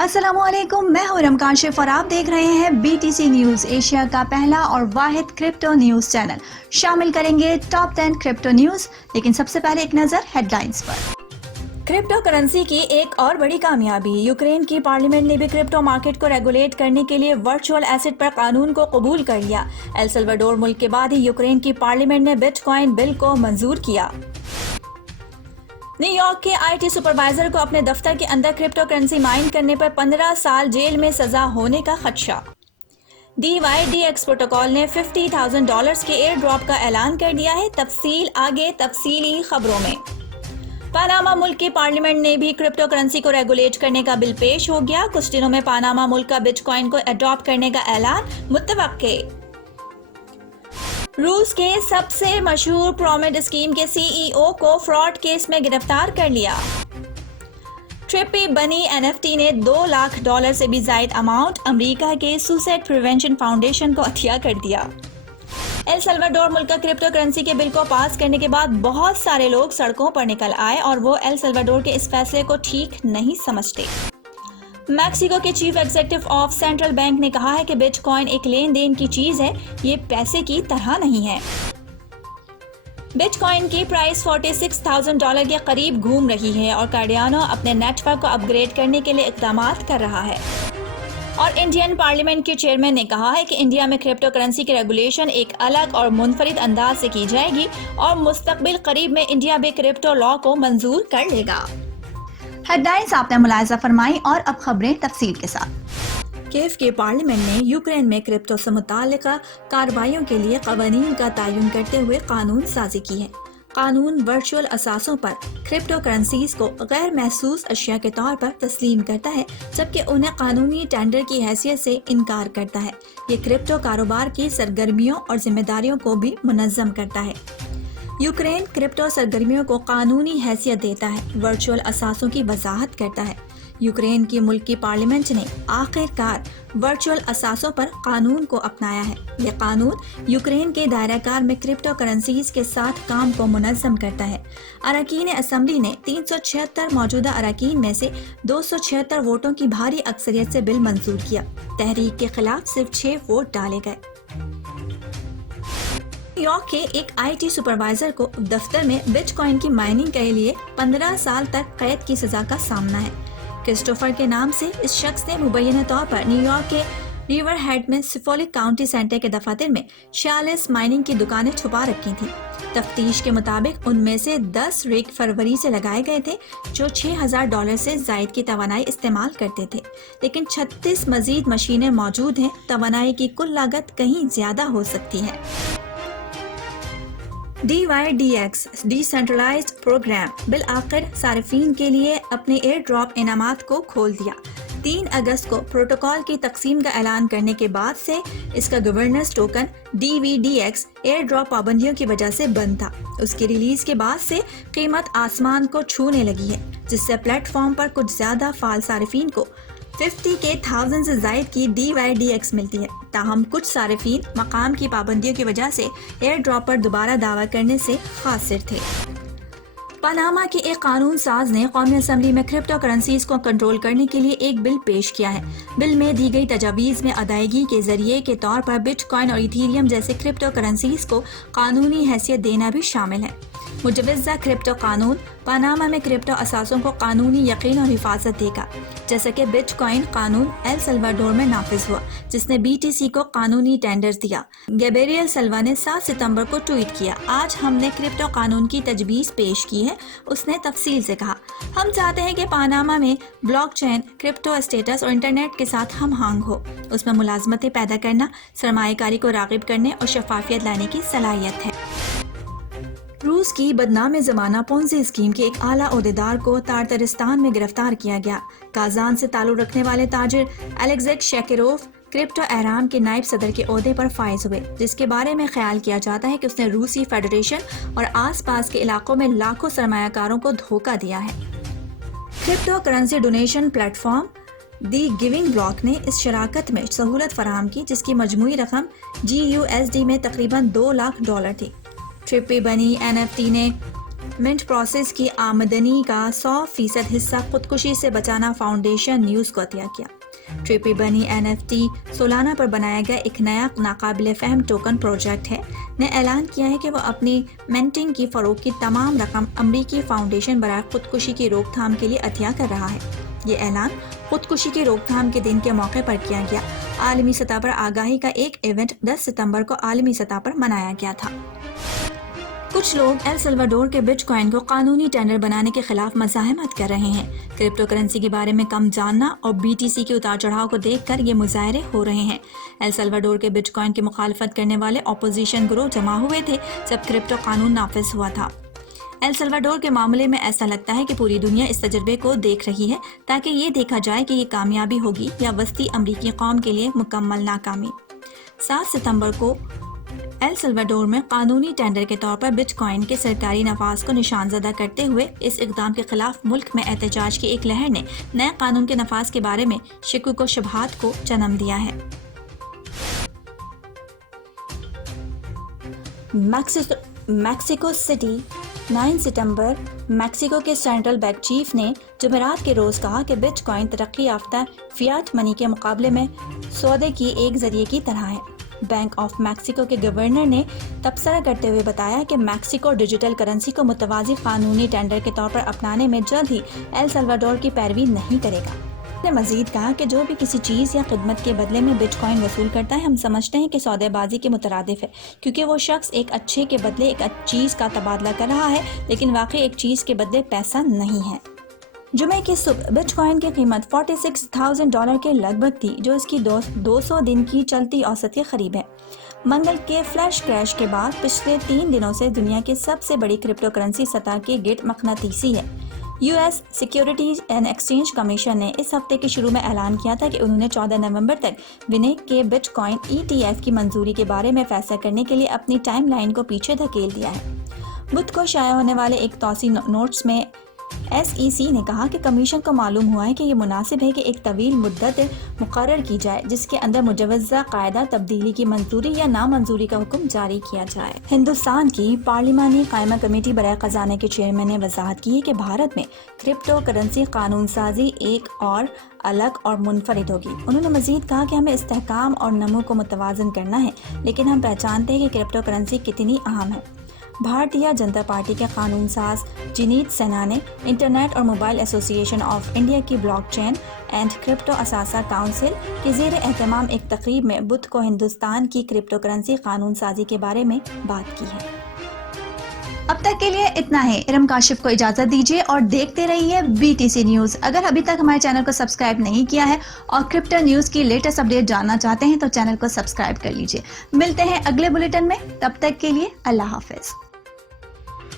السلام علیکم، میں ہوں رمکاشف اور آپ دیکھ رہے ہیں BTC نیوز، ایشیا کا پہلا اور واحد کرپٹو نیوز چینل۔ شامل کریں گے ٹاپ 10 کرپٹو نیوز، لیکن سب سے پہلے ایک نظر ہیڈ لائنز پر۔ کرپٹو کرنسی کی ایک اور بڑی کامیابی، یوکرین کی پارلیمنٹ نے بھی کرپٹو مارکیٹ کو ریگولیٹ کرنے کے لیے ورچوئل ایسٹ پر قانون کو قبول کر لیا۔ ایل سلواڈور ملک کے بعد ہی یوکرین کی پارلیمنٹ نے بٹ کوائن بل کو منظور کیا۔ نیو یارک کے IT سپروائزر کو اپنے دفتر کے اندر کرپٹو کرنسی مائن کرنے پر 15 سال جیل میں سزا ہونے کا خدشہ۔ DYDX پروٹوکول نے $50,000 کے ایئر ڈراپ کا اعلان کر دیا ہے، تفصیل آگے تفصیلی خبروں میں۔ پاناما ملک کی پارلیمنٹ نے بھی کرپٹو کرنسی کو ریگولیٹ کرنے کا بل پیش ہو گیا۔ کچھ دنوں میں پاناما ملک کا بٹ کوائن کو اڈاپٹ کرنے کا اعلان متوقع۔ روس کے سب سے مشہور پیرامڈ اسکیم کے CEO کو فراڈ کیس میں گرفتار کر لیا۔ ٹرپی بنی NFT نے $2 لاکھ سے بھی زائد اماؤنٹ امریکہ کے سوسائڈ پریونشن فاؤنڈیشن کو عطیہ کر دیا۔ ایل سلواڈور ملک کا کرپٹو کرنسی کے بل کو پاس کرنے کے بعد بہت سارے لوگ سڑکوں پر نکل آئے اور وہ ایل سلواڈور کے اس فیصلے کو ٹھیک نہیں سمجھتے۔ میکسیکو کے chief executive of central bank نے کہا ہے کہ بٹ کوائن ایک لین دین کی چیز ہے، یہ پیسے کی طرح نہیں ہے۔ بٹ کوائن کی پرائس $46,000 کے قریب گھوم رہی ہے اور کارڈیانو اپنے نیٹ ورک کو اپ گریڈ کرنے کے لیے اقدامات کر رہا ہے۔ اور انڈین پارلیمنٹ کے چیئرمین نے کہا ہے کہ انڈیا میں کرپٹو کرنسی کی ریگولیشن ایک الگ اور منفرد انداز سے کی جائے گی اور مستقبل قریب میں انڈیا بھی کرپٹو لا کو منظور کر لے گا۔ ہیڈ لائنز آپ نے ملاحظہ فرمائی اور اب خبریں تفصیل کے ساتھ۔ کیف کے پارلیمنٹ نے یوکرین میں کرپٹو سے متعلقہ کارروائیوں کے لیے قوانین کا تعین کرتے ہوئے قانون سازی کی ہے۔ قانون ورچوئل اثاثوں پر کرپٹو کرنسیز کو غیر محسوس اشیاء کے طور پر تسلیم کرتا ہے، جبکہ انہیں قانونی ٹینڈر کی حیثیت سے انکار کرتا ہے۔ یہ کرپٹو کاروبار کی سرگرمیوں اور ذمہ داریوں کو بھی منظم کرتا ہے۔ یوکرین کرپٹو سرگرمیوں کو قانونی حیثیت دیتا ہے، ورچوئل اثاثوں کی وضاحت کرتا ہے۔ یوکرین کی ملک کی پارلیمنٹ نے آخر کار ورچوئل اثاثوں پر قانون کو اپنایا ہے۔ یہ قانون یوکرین کے دائرہ کار میں کرپٹو کرنسیز کے ساتھ کام کو منظم کرتا ہے۔ اراکین اسمبلی نے 376 موجودہ اراکین میں سے 276 ووٹوں کی بھاری اکثریت سے بل منظور کیا۔ تحریک کے خلاف صرف 6 ووٹ ڈالے گئے۔ نیو یارک کے ایک IT سپروائزر کو دفتر میں بٹ کوائن کی مائننگ کے لیے 15 سال تک قید کی سزا کا سامنا ہے۔ کرسٹوفر کے نام سے اس شخص نے مبینہ طور پر نیو یارک کے ریور ہیڈ میں سفولک کاؤنٹی سینٹر کے دفاتر میں 46 مائننگ کی دکانیں چھپا رکھی تھیں۔ تفتیش کے مطابق ان میں سے 10 ریگ فروری سے لگائے گئے تھے جو $6,000 سے زائد کی توانائی استعمال کرتے تھے، لیکن 36 مزید مشینیں موجود ہیں۔ توانائی کی کل لاگت کہیں زیادہ ہو سکتی ہے۔ DYDX ڈی سینٹرلائزڈ پروگرام بالآخر صارفین کے لیے اپنے ایئر ڈراپ انعامات کو کھول دیا۔ 3 اگست کو پروٹوکول کی تقسیم کا اعلان کرنے کے بعد سے اس کا governance token DVDX airdrop پابندیوں کی وجہ سے بند تھا۔ اس کی ریلیز کے بعد سے قیمت آسمان کو چھونے لگی ہے، جس سے پلیٹ فارم پر کچھ زیادہ فعال صارفین کو 50,000 سے زائد کی DYDX ملتی ہے۔ تاہم کچھ صارفین مقام کی پابندیوں کی وجہ سے ایئر ڈراپ پر دوبارہ دعویٰ کرنے سے قاصر تھے۔ پاناما کے ایک قانون ساز نے قومی اسمبلی میں کرپٹو کرنسیز کو کنٹرول کرنے کے لیے ایک بل پیش کیا ہے۔ بل میں دی گئی تجاویز میں ادائیگی کے ذریعے کے طور پر بٹ کوائن اور ایتھیریم جیسے کرپٹو کرنسیز کو قانونی حیثیت دینا بھی شامل ہے۔ مجوزہ کرپٹو قانون پاناما میں کرپٹو اثاثوں کو قانونی یقین اور حفاظت دے گا، جیسا کہ بٹ کوائن قانون ایل سلواڈور میں نافذ ہوا، جس نے BTC کو قانونی ٹینڈرز دیا۔ گیبریل سلوا نے 7 ستمبر کو ٹویٹ کیا، آج ہم نے کرپٹو قانون کی تجویز پیش کی ہے۔ اس نے تفصیل سے کہا، ہم چاہتے ہیں کہ پاناما میں بلاک چین کرپٹو اسٹیٹس اور انٹرنیٹ کے ساتھ ہم آہنگ ہو۔ اس میں ملازمتیں پیدا کرنا، سرمایہ کاری کو راغب کرنے اور شفافیت لانے کی صلاحیت ہے۔ روس کی بدنام زمانہ پونزی اسکیم کے ایک اعلیٰ عہدیدار کو تارترستان میں گرفتار کیا گیا۔ کازان سے تعلق رکھنے والے تاجر الیگزیک شیکیروف کرپٹو اہرام کے نائب صدر کے عہدے پر فائز ہوئے، جس کے بارے میں خیال کیا جاتا ہے کہ اس نے روسی فیڈریشن اور آس پاس کے علاقوں میں لاکھوں سرمایہ کاروں کو دھوکہ دیا ہے۔ Crypto currency donation platform the giving block نے اس شراکت میں سہولت فراہم کی، جس کی مجموعی رقم GUSD میں تقریباً $2 لاکھ تھی۔ ٹرپی بنی NFT نے منٹ پروسیس کی آمدنی کا 100% حصہ خودکشی سے بچانا فاؤنڈیشن نیوز کو عطیہ کیا۔ ٹریپی بنی NFT سولانا پر بنایا گیا ایک نیا ناقابل فہم ٹوکن پروجیکٹ ہے نے اعلان کیا ہے کہ وہ اپنی منٹنگ کی فروغ کی تمام رقم امریکی فاؤنڈیشن برائے خودکشی کی روک تھام کے لیے عطیہ کر رہا ہے۔ یہ اعلان خودکشی کی روک تھام کے دن کے موقع پر کیا گیا۔ عالمی سطح پر آگاہی کا ایک ایونٹ 10 ستمبر کو عالمی سطح پر منایا گیا تھا۔ کچھ لوگ ایل سلواڈور کے بٹ کوائن کو قانونی ٹینڈر بنانے کے خلاف مزاحمت کر رہے ہیں۔ کرپٹو کرنسی کے بارے میں کم جاننا اور BTC کے اتار چڑھاؤ کو دیکھ کر یہ مظاہرے ہو رہے ہیں۔ ایل سلواڈور کے بٹ کوائن کی مخالفت کرنے والے اپوزیشن گروہ جمع ہوئے تھے جب کرپٹو قانون نافذ ہوا تھا۔ ایل سلواڈور کے معاملے میں ایسا لگتا ہے کہ پوری دنیا اس تجربے کو دیکھ رہی ہے تاکہ یہ دیکھا جائے کہ یہ کامیابی ہوگی یا وسطی امریکی قوم کے لیے مکمل ناکامی۔ 7 ستمبر کو ایل سلواڈور میں قانونی ٹینڈر کے طور پر بٹ کوائن کے سرکاری نفاذ کو نشان زدہ کرتے ہوئے اس اقدام کے خلاف ملک میں احتجاج کی ایک لہر نے نئے قانون کے نفاذ کے بارے میں شکوک و شبہات کو جنم دیا ہے۔ میکسیکو سٹی 9 ستمبر میکسیکو کے سینٹرل بینک چیف نے جمعرات کے روز کہا کہ بٹ کوائن ترقی یافتہ فیاٹ منی کے مقابلے میں سودے کی ایک ذریعے کی طرح ہے۔ بینک آف میکسیکو کے گورنر نے تبصرہ کرتے ہوئے بتایا کہ میکسیکو ڈیجیٹل کرنسی کو متوازی قانونی ٹینڈر کے طور پر اپنانے میں جلد ہی ایل سلواڈور کی پیروی نہیں کرے گا۔ انہوں نے مزید کہا کہ جو بھی کسی چیز یا خدمت کے بدلے میں بٹ کوائن وصول کرتا ہے ہم سمجھتے ہیں کہ سودے بازی کے مترادف ہے، کیونکہ وہ شخص ایک اچھے کے بدلے ایک چیز کا تبادلہ کر رہا ہے لیکن واقعی ایک چیز کے بدلے پیسہ نہیں ہے۔ جمعے کی صبح بٹ کوائن کی قیمت $46,000 کے لگ بھگ تھی، جو اس کی 200 دن کی چلتی اوسط کے قریب ہے۔ منگل کے فلیش کریش کے بعد پچھلے 3 دنوں سے دنیا کی سب سے بڑی کرپٹو کرنسی سطح کے گرد مقناطیسی ہے۔ US securities and exchange commission نے اس ہفتے کے شروع میں اعلان کیا تھا کہ انہوں نے 14 نومبر تک وینیک کے بٹ کوائن ETF کی منظوری کے بارے میں فیصلہ کرنے کے لیے اپنی ٹائم لائن کو پیچھے دھکیل دیا ہے۔ بدھ کو شائع ہونے والے ایک توسیع نوٹس میں SEC نے کہا کہ کمیشن کو معلوم ہوا ہے کہ یہ مناسب ہے کہ ایک طویل مدت مقرر کی جائے جس کے اندر مجوزہ قاعدہ تبدیلی کی منظوری یا نامنظوری کا حکم جاری کیا جائے۔ ہندوستان کی پارلیمانی قائمہ کمیٹی برائے خزانہ کے چیئرمین نے وضاحت کی ہے کہ بھارت میں کرپٹو کرنسی قانون سازی ایک اور الگ اور منفرد ہوگی۔ انہوں نے مزید کہا کہ ہمیں استحکام اور نمو کو متوازن کرنا ہے، لیکن ہم پہچانتے ہیں کہ کرپٹو کرنسی کتنی اہم ہے۔ بھارتیہ جنتا پارٹی کے قانون ساز جنیت سنہا نے انٹرنیٹ اور mobile association of India کی بلاک چین اینڈ کرپٹو اثاثہ کونسل کے زیر اہتمام ایک تقریب میں بدھ کو ہندوستان کی کرپٹو کرنسی قانون سازی کے بارے میں بات کی ہے۔ اب تک کے لیے اتنا ہے۔ ارم کاشف کو اجازت دیجیے اور دیکھتے رہیے BTC نیوز۔ اگر ابھی تک ہمارے چینل کو سبسکرائب نہیں کیا ہے اور کرپٹو نیوز کی لیٹسٹ اپڈیٹ جاننا چاہتے ہیں تو چینل کو سبسکرائب کر لیجیے۔ ملتے ہیں اگلے بلیٹن میں، تب تک کے لیے اللہ حافظ۔